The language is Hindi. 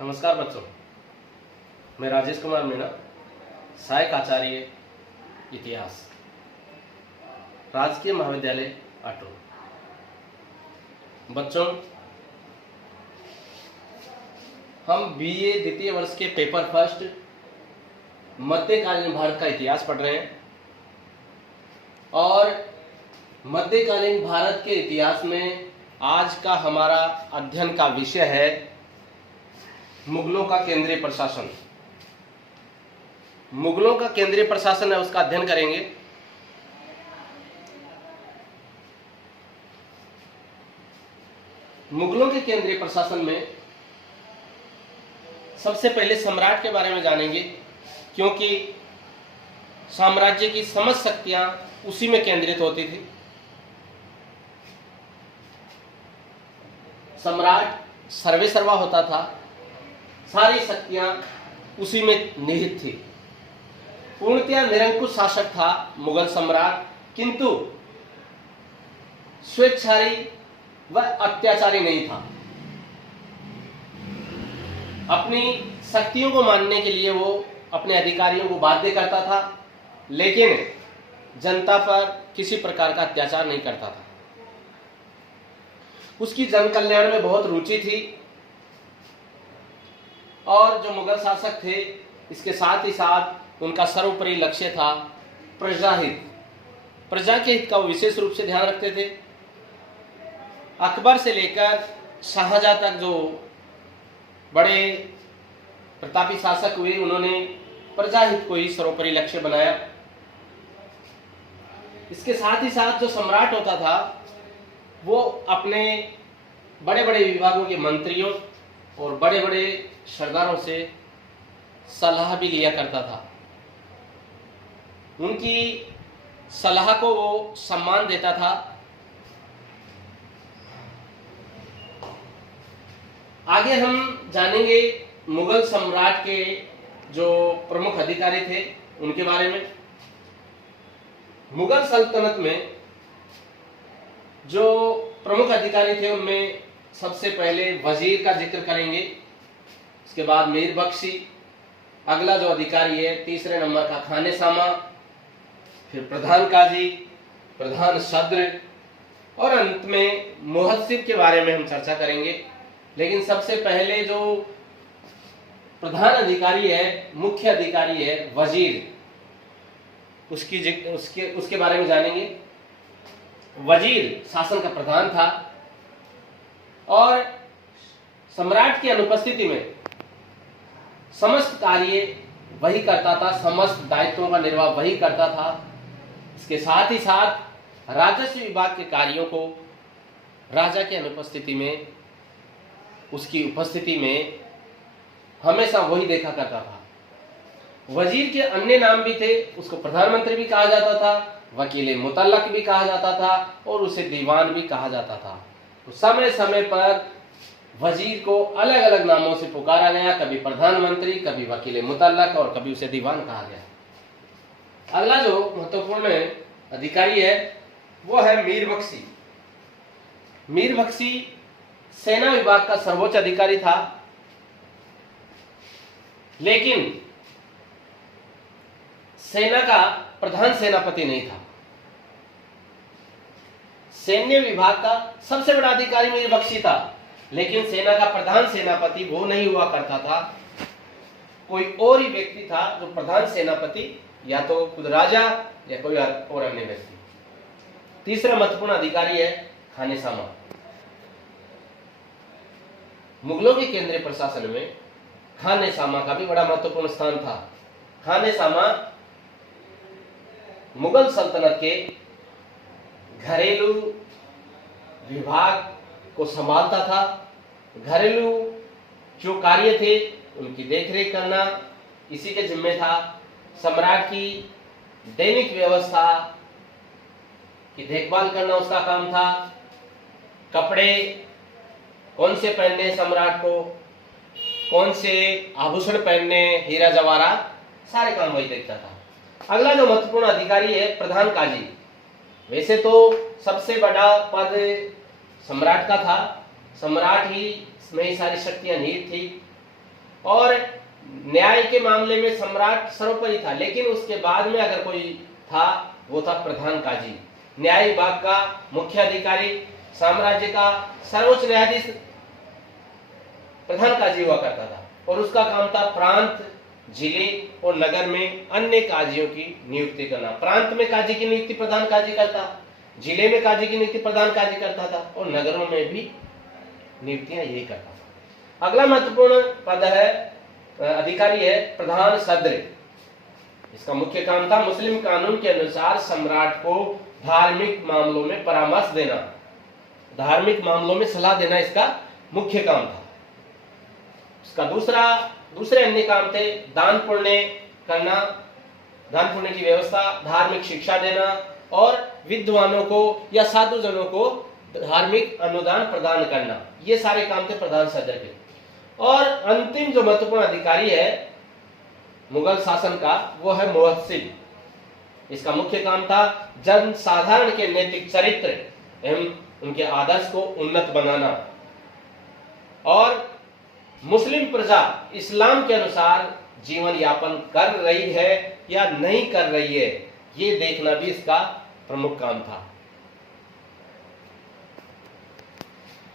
नमस्कार बच्चों, मैं राजेश कुमार मीणा, सहायक आचार्य इतिहास, राजकीय महाविद्यालय आटो। बच्चों, हम बीए द्वितीय वर्ष के पेपर फर्स्ट मध्यकालीन भारत का इतिहास पढ़ रहे हैं और मध्यकालीन भारत के इतिहास में आज का हमारा अध्ययन का विषय है मुगलों का केंद्रीय प्रशासन। मुगलों का केंद्रीय प्रशासन है, उसका अध्ययन करेंगे। मुगलों के केंद्रीय प्रशासन में सबसे पहले सम्राट के बारे में जानेंगे, क्योंकि साम्राज्य की समस्त शक्तियां उसी में केंद्रित होती थी। सम्राट सर्वेसर्वा होता था, सारी शक्तियां उसी में निहित थी। पूर्णतया निरंकुश शासक था मुगल सम्राट, किंतु स्वेच्छाचारी व अत्याचारी नहीं था। अपनी शक्तियों को मानने के लिए वो अपने अधिकारियों को बाध्य करता था, लेकिन जनता पर किसी प्रकार का अत्याचार नहीं करता था। उसकी जन कल्याण में बहुत रुचि थी और जो मुगल शासक थे, इसके साथ ही साथ उनका सर्वोपरि लक्ष्य था प्रजाहित। प्रजा के हित का वो विशेष रूप से ध्यान रखते थे। अकबर से लेकर शाहजहां तक जो बड़े प्रतापी शासक हुए, उन्होंने प्रजाहित को ही सर्वोपरि लक्ष्य बनाया। इसके साथ ही साथ जो सम्राट होता था, वो अपने बड़े बड़े विभागों के मंत्रियों और बड़े बड़े सरदारों से सलाह भी लिया करता था। उनकी सलाह को वो सम्मान देता था। आगे हम जानेंगे मुगल सम्राट के जो प्रमुख अधिकारी थे उनके बारे में। मुगल सल्तनत में जो प्रमुख अधिकारी थे उनमें सबसे पहले वजीर का जिक्र करेंगे, उसके बाद मीर बख्शी, अगला जो अधिकारी है तीसरे नंबर का खाने सामा, फिर प्रधान काजी, प्रधान सद्र और अंत में मुहस्सिब के बारे में हम चर्चा करेंगे। लेकिन सबसे पहले जो प्रधान अधिकारी है, मुख्य अधिकारी है वजीर, उसके बारे में जानेंगे। वजीर शासन का प्रधान था और सम्राट की अनुपस्थिति में समस्त कार्य वही करता था, समस्त दायित्वों का निर्वाह वही करता था। इसके साथ ही साथ राजस्व विभाग के कार्यों को राजा की अनुपस्थिति में, उसकी उपस्थिति में हमेशा वही देखा करता था। वजीर के अन्य नाम भी थे, उसको प्रधानमंत्री भी कहा जाता था, वकील मुतल्लक भी कहा जाता था और उसे दीवान भी कहा जाता था। तो समय समय पर वजीर को अलग अलग नामों से पुकारा गया, कभी प्रधानमंत्री, कभी वकील मुतल्लक और कभी उसे दीवान कहा गया। अगला जो महत्वपूर्ण अधिकारी है वो है मीर बख्शी। मीर बख्शी सेना विभाग का सर्वोच्च अधिकारी था, लेकिन सेना का प्रधान सेनापति नहीं था। सैन्य विभाग का सबसे बड़ा अधिकारी मीर बख्शी था, लेकिन सेना का प्रधान सेनापति वो नहीं हुआ करता था। कोई और ही व्यक्ति था जो प्रधान सेनापति, या तो खुद राजा या कोई और अन्य व्यक्ति। तीसरा महत्वपूर्ण अधिकारी है खाने सामा। मुगलों के केंद्रीय प्रशासन में खाने सामा का भी बड़ा महत्वपूर्ण स्थान था। खाने सामा मुगल सल्तनत के घरेलू विभाग को संभालता था। घरेलू जो कार्य थे उनकी देखरेख करना इसी के जिम्मे था। सम्राट की दैनिक व्यवस्था की देखभाल करना उसका काम था। कपड़े कौन से पहनने सम्राट को, कौन से आभूषण पहनने, हीरा जवाहरात, सारे काम वही देखता था। अगला जो महत्वपूर्ण अधिकारी है प्रधान काजी। वैसे तो सबसे बड़ा पद सम्राट का था, सम्राट ही इसमें सारी शक्तियां निहित थी, और न्याय के मामले में सम्राट सर्वोपरि था, लेकिन उसके बाद में अगर कोई था वो था प्रधान काजी। न्याय विभाग का मुख्य अधिकारी, साम्राज्य का सर्वोच्च न्यायाधीश प्रधान काजी हुआ करता था, और उसका काम था प्रांत, जिले और नगर में अन्य काजियों की नियुक्ति करना। प्रांत में काजी की नियुक्ति प्रधान काजी करता, जिले में काजी की नियुक्ति प्रधान काजी करता था, और नगरों में भी नियुक्तियां यही करता था। अगला महत्वपूर्ण पद है, अधिकारी है प्रधान सद्र। इसका मुख्य काम था मुस्लिम कानून के अनुसार सम्राट को धार्मिक मामलों में परामर्श देना, धार्मिक मामलों में सलाह देना इसका मुख्य काम था। इसका दूसरे अन्य काम थे दान पुण्य करना, दान पुण्य की व्यवस्था, धार्मिक शिक्षा देना और विद्वानों को या साधु जनों को धार्मिक अनुदान प्रदान करना। ये सारे काम थे प्रधान सद्र के। और अंतिम जो महत्वपूर्ण अधिकारी है मुगल शासन का, वो है मुहस्सिब। इसका मुख्य काम था जन साधारण के नैतिक चरित्र एवं उनके आदर्श को उन्नत बनाना, और मुस्लिम प्रजा इस्लाम के अनुसार जीवन यापन कर रही है या नहीं कर रही है, ये देखना भी इसका प्रमुख काम था।